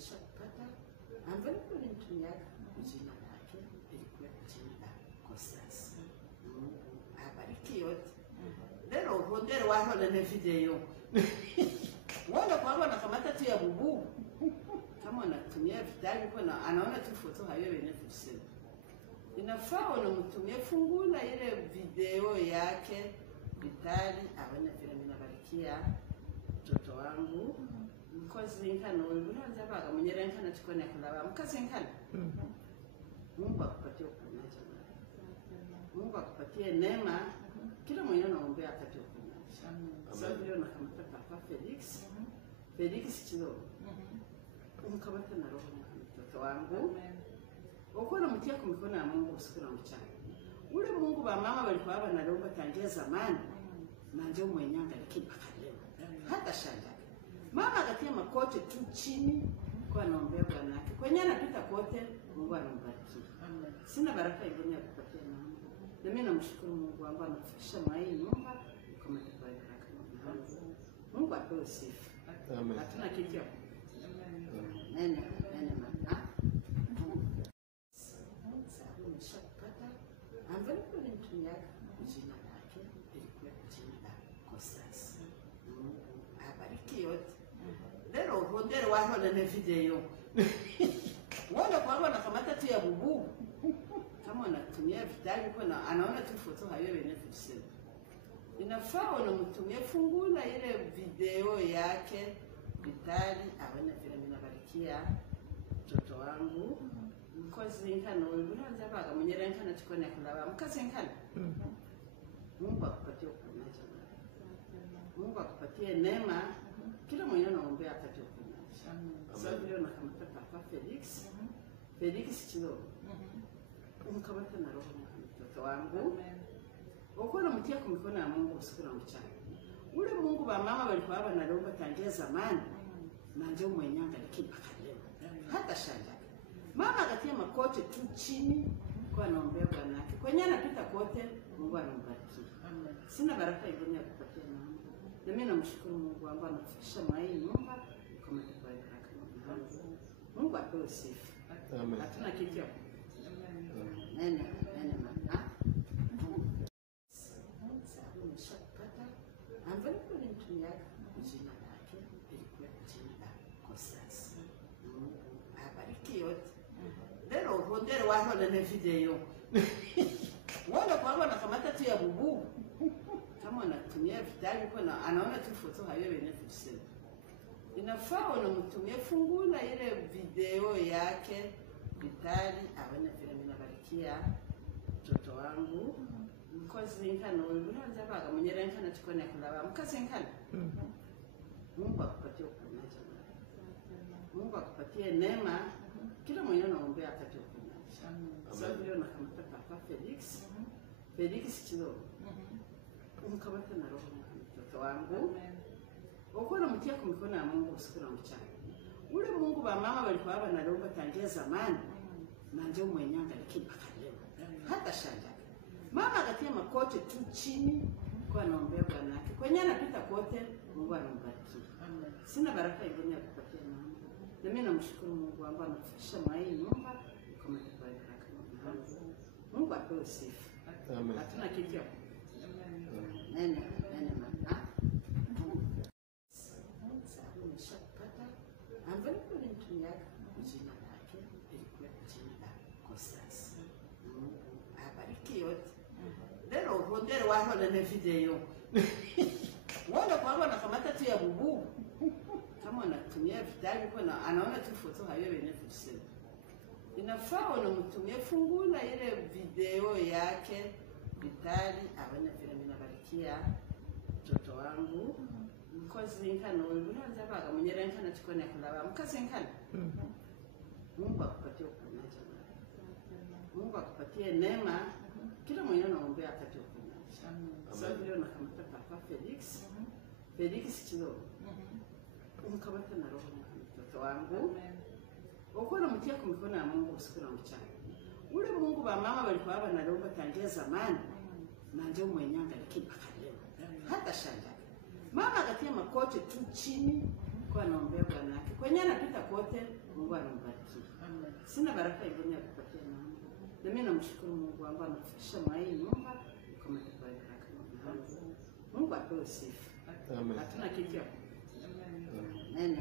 nimeshapata ambaye nilimtumiaga jina lake ilikuwa jina la Constance. Mungu abariki yote. Lero hondero wao na video. Wala kwa kamata tu ya bubu. Kama anatumia vidali kwa anaona tu foto hayo yenyewe tuseme. Inafaa unamtumia fungula ile video yake vidali aone vile ninabarikia mtoto wangu. Mkozi nkano unaanza baga mwenyere nkana tukone kulaba mkazi nkana. Mungu akupatie uponyaji. Mungu akupatie neema. Kila mwenye anaombea apate uponyaji. Sasa leo nakamata Papa Felix. Felix Chilo. Umkamata na roho mtoto wangu. Ukona mtia kwa mikono ya Mungu usiku na mchana. Ule Mungu ba mama walikuwa wanalomba tangia zamani. Na ndio mwenyanga likipaka leo. Hata shanga. Mama akatia makote tu chini kwa anaombea Bwana yake. Kwenye anapita kote Mungu anambariki. Sina baraka ingine ya kupatia mama. Na mimi namshukuru Mungu wangu anafikisha mwai nyumba kama baraka na Mungu apewe sifa. Amen. Hatuna kitu ya. Amen. Amen. Sasa nimeshapata ambaye nilimtumiaga jina lake ilikuwa jina la Constance. Mungu abariki yote. Lero hondero wao na video. Wala kwa kamata tu ya bubu. Kama anatumia vidali kwa anaona tu foto hayo yenyewe tuseme. Inafaa unamtumia fungula ile video yake vidali aone vile ninabarikia mtoto wangu. Mkozi nkano unaanza baga mwenyere nkana tukone kulaba mkazi nkana. Mungu akupatie uponyaji. Mungu akupatie neema. Kila mwenye anaombea apate uponyaji. Sasa leo nakamata Papa Felix. Felix Chilo. Umkamata na roho mtoto wangu. Ukona mtia kwa mikono ya Mungu usiku na mchana. Ule Mungu ba mama walikuwa wanalomba tangia zamani. Na ndio mwenyanga likipaka leo. Hata shanga. Mama akatia makote tu chini kwa anaombea Bwana yake. Kwenye anapita kote Mungu anambariki. Sina baraka ingine ya kupatia mama. Na mimi namshukuru Mungu wangu anafikisha mwai nyumba kama baraka na Mungu apewe sifa. Amen. Hatuna kitu ya. Amen. Amen. Sasa nimeshapata ambaye nilimtumiaga jina lake ilikuwa jina la Constance. Mungu abariki yote. Lero hondero wao na video. Wala kwa kamata tu ya bubu. Kama anatumia vidali kwa anaona tu foto hayo yenyewe tuseme. Inafaa unamtumia fungula ile video yake vidali aone vile ninabarikia mtoto wangu. Mkozi nkano unaanza baga mwenyere nkana tukone kulaba mkazi nkana. Mungu akupatie uponyaji. Mungu akupatie neema. Kila mwenye anaombea apate uponyaji. Sasa leo nakamata Papa Felix. Felix Chilo. Umkamata na roho mtoto wangu. Ukona mtia kwa mikono ya Mungu usiku na mchana. Ule Mungu ba mama walikuwa wanalomba tangia zamani. Na ndio mwenyanga likipaka leo. Hata shanga. Mama akatia makote tu chini kwa anaombea Bwana yake. Kwenye anapita kote Mungu anambariki. Sina baraka ingine ya kupatia mama. Na mimi namshukuru Mungu wangu anafikisha mwai nyumba kama baraka na Mungu apewe sifa. Amen. Hatuna kitu ya. Amen. Amen. Sasa nimeshapata ambaye nilimtumiaga jina lake ilikuwa jina la Constance. Mungu abariki yote. Lero hondero wao na video. Wala kwa kamata tu ya bubu. Kama anatumia vidali kwa anaona tu foto hayo yenyewe tuseme. Inafaa unamtumia fungula ile video yake vidali aone vile ninabarikia mtoto wangu. Mkozi nkano unaanza baga mwenyere nkana tukone kulaba mkazi nkana. Mungu akupatie uponyaji. Mungu akupatie neema. Kila mwenye anaombea apate uponyaji. Sasa leo nakamata Papa Felix. Felix Chilo. Umkamata na roho mtoto wangu. Ukona mtia kwa mikono ya Mungu usiku na mchana. Ule Mungu ba mama walikuwa wanalomba tangia zamani. Na ndio mwenyanga likipaka leo. Hata shanga. Mama akatia makote tu chini kwa naombea bwana yake. Kwenye anapita kote, Mungu anambariki. Sina baraka ingine ya kupatia mama. Na mimi namshukuru Mungu wangu anafikisha mwa hii nyumba kama baraka. Mungu apewe sifa. Amen. Hatuna kitu ya. Amen.